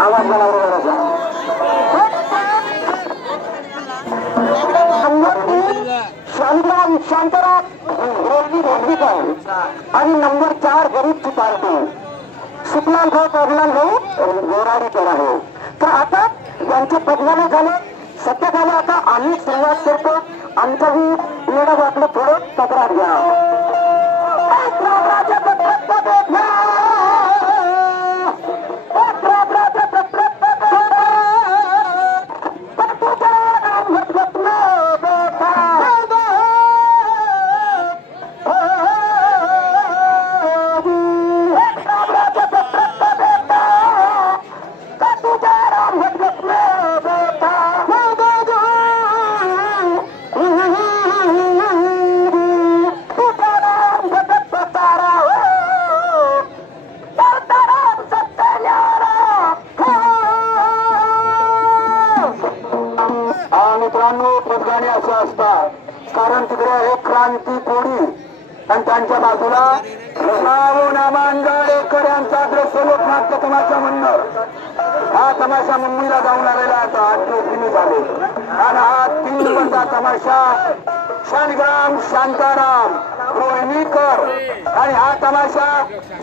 आवाज मला शांतराम शांतराम आणि नंबर 4 गरीबची पार्टी सुकलाल भाऊ पगलाल भाऊ गोराडी तर आहे. तर आता यांचे पगलाने झाले सत्य झाले. आता आम्ही सुरुवात करतो. आमचाही मॅडम आपलं थोडं तक्रार घ्या. पदगाणी असे असतात कारण तिकडे आहे क्रांती कोळी आणि त्यांच्या बाजूला नामांजळेकर यांचा दृश्य लोकनाट्य तमाशा मंडळ. हा तमाशा मुंबईला जाऊन आलेला आता 8 दिवस झाले आणि हा 3 दिवसाचा तमाशा शालिग्राम शांताराम रोहिणीकर आणि हा तमाशा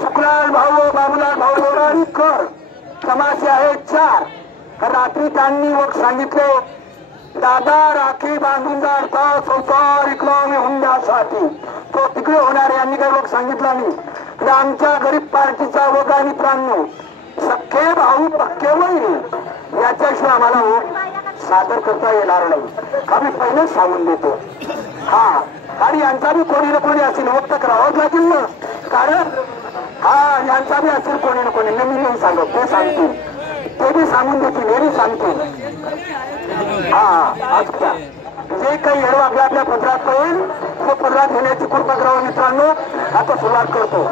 सुकलाल भाऊ बाबूलाल भाऊ लोराणीकर तमाशे आहेत 4. रात्री त्यांनी मग सांगितले दादा राखी बांधून जाता संसार इकलॉमी हुंड्यासाठी तो तिकडे होणार. यांनी काही लोक सांगितला नाही. आमच्या गरीब पार्टीचा वगा मित्रांनो सख्खे भाऊ पक्के वैरी याच्याशिवाय आम्हाला सादर करता येणार नाही. आम्ही पहिलेच सांगून देतो. हा आणि यांचा बी कोणी ना कोणी असेल वक्त करावंच लागेल ना. कारण हा यांचा बी असेल कोणी ना कोणी. मी नाही सांगत ते सांगतील ते बी सांगून देतील हे बी सांगतील. आज क्या जे काही हेड आपल्या आपल्या पदरात होईल तो पदरात घेण्याची कृपा करावं मित्रांनो. आता सुरुवात करतो.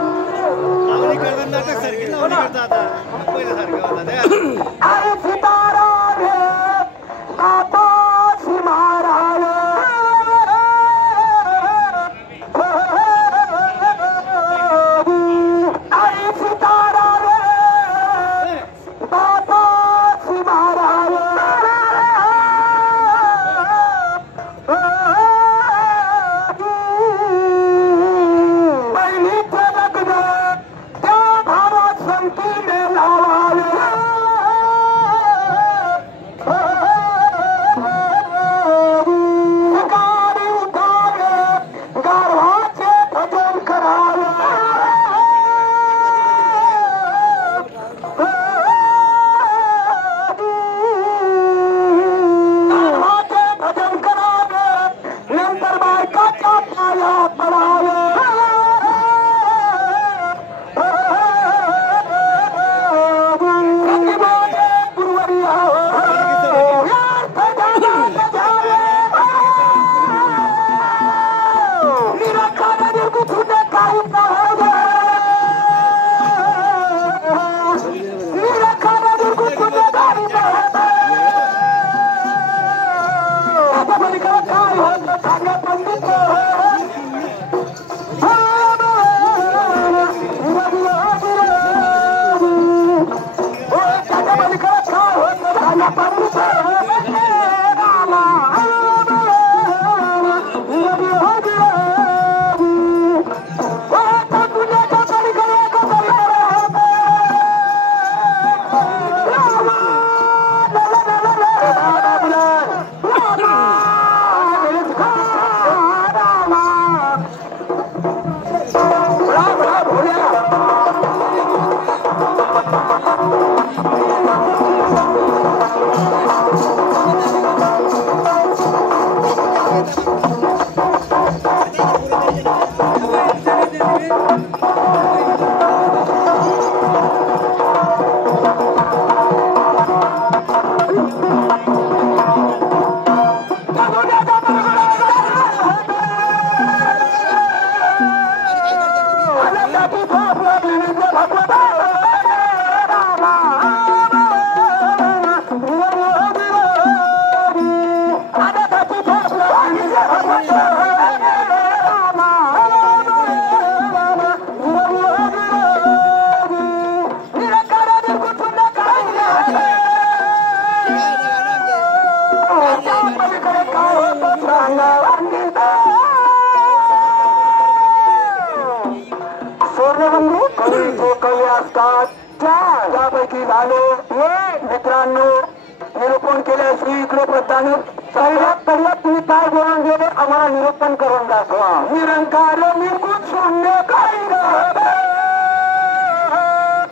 केल्याशिवाय इकडे प्रधान तुम्ही काय बोलून गेले आम्हाला निरूपण करून दाखवा. निरंकार निर्गुण शून्य काही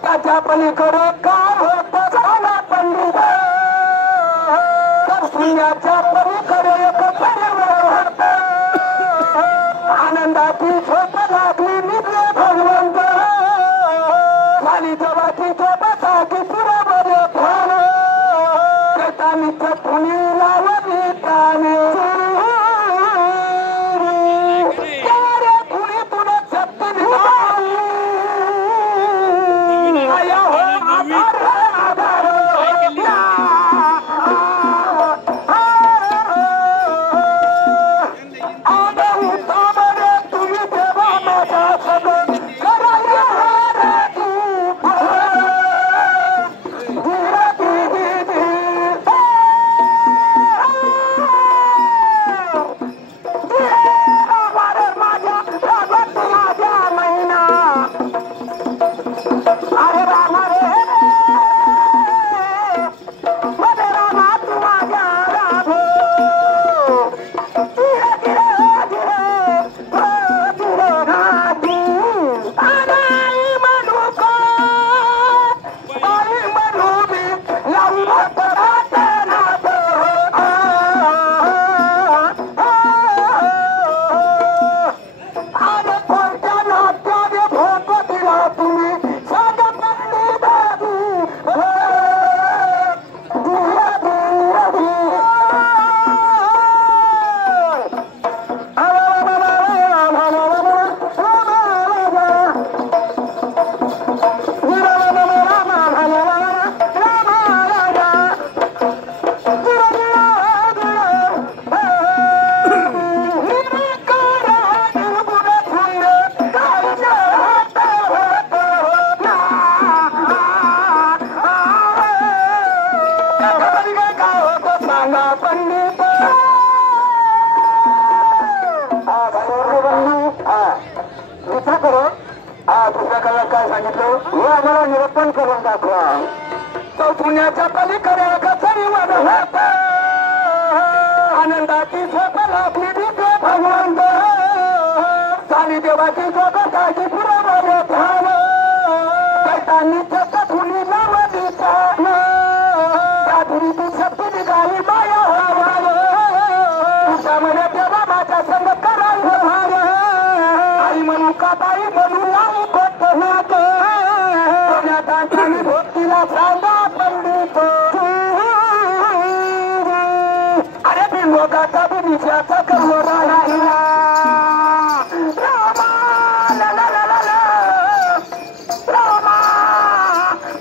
त्याच्या पलीकडे काय होत झाला पंडित तर शून्याच्या पलीकडे एक परिवर्तन आनंदाची झोप लागली निघले भगवंत झाली जवाची झोपता की पुरावर भान चैतानीच्या धुनी लावली ताने धुनीतून शक्ती निघाली आया हो आधार काय सांगितलं हे आम्हाला निरूपण करून दाखवा. चौथुण्याच्या पलीकडे कसरी वाढत आनंदाची झोप लागली दिसे भगवंत झाली देवाची जगताची पुरावर ध्यान चैतानी धुनी लावली तान त्या धुनीची शक्ती निघाली माया तुझ्यामध्ये देवा माझ्या संग करायचं भार आई म्हणू का बाई म्हणू लावू भक्तीला सांगा पंडित अरे बिंबोगाचा बिनीच्याचा करोडा राहिला रामा ला ला ला ला रामा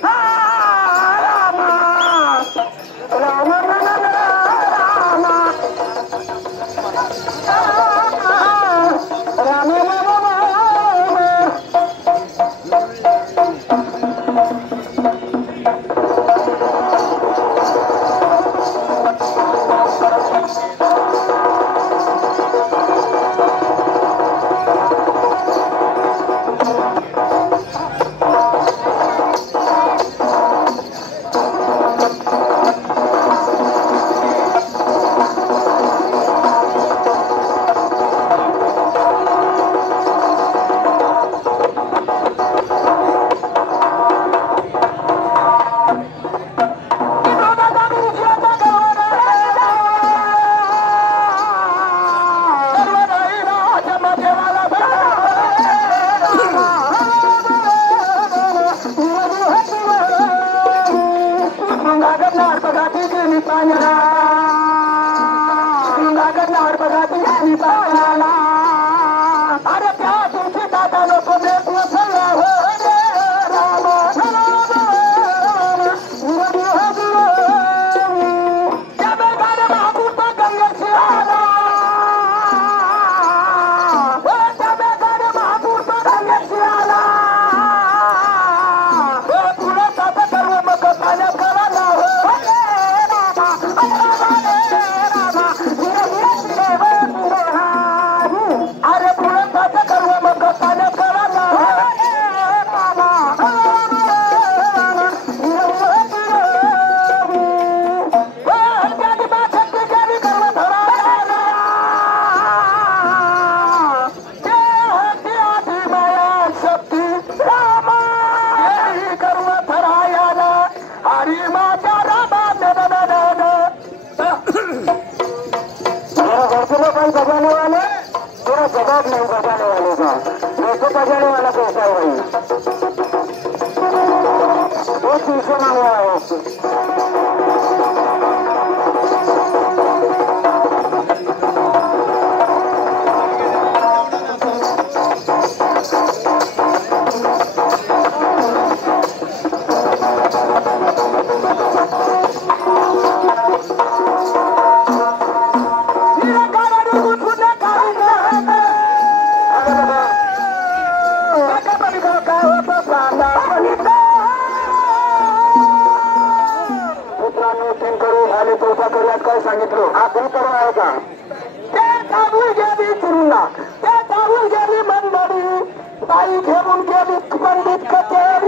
रामा रामा ला ला ला रामा रामा अरे त्या तुमची दादा नको नहीं बजाने वाले, थोड़ा जवाब नहीं बजाने वाले का, देखो बजाने वाला कैसा है भाई, वो 300 मांगा है। काय सांगितलं आपण करून आहे का ते दाबून गेली चुरुंगा ते दाबून गेली मंडळी ताई घेऊन गेली पंडित कथे